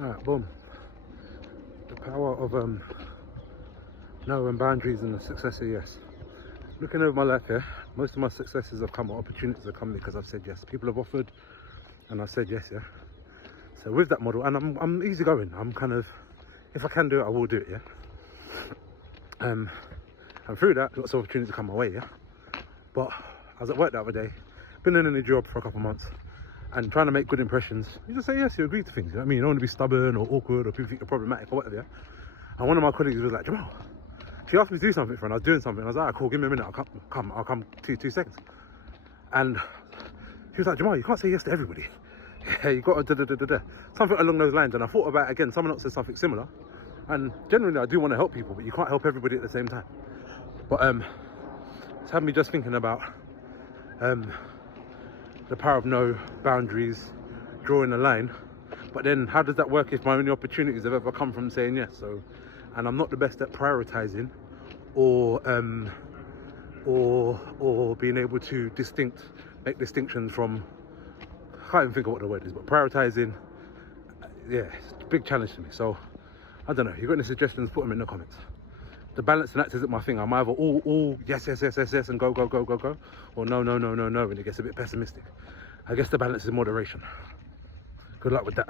Alright, boom. The power of no and boundaries and the success of yes. Looking over my life here, most of my successes have come, or opportunities have come because I've said yes. People have offered and I said yes, yeah. So with that model, and I'm easygoing. I'm kind of, if I can do it, I will do it, yeah. And through that, lots of opportunities come my way, yeah. But I was at work the other day, been in a new job for a couple of months, and trying to make good impressions. You just say yes, you agree to things, you know what I mean? You don't want to be stubborn or awkward or people think you're problematic or whatever, yeah. And one of my colleagues was like, Jamal, she asked me to do something for her and I was doing something. I was like, cool, give me a minute, I'll come 2 seconds. And she was like, Jamal, you can't say yes to everybody. Yeah, you got to da-da-da-da-da. Something along those lines. And I thought about it again, someone else said something similar. And generally I do want to help people, but you can't help everybody at the same time. But it's had me just thinking about the power of no boundaries, drawing a line. But then how does that work if my only opportunities have ever come from saying yes? So, and I'm not the best at prioritizing or being able to make distinctions from, I can't even think of what the word is, but prioritizing, yeah, it's a big challenge to me. So I don't know, you got any suggestions, put them in the comments. The balancing act isn't my thing. I'm either all yes and go, or no, and it gets a bit pessimistic. I guess the balance is moderation. Good luck with that.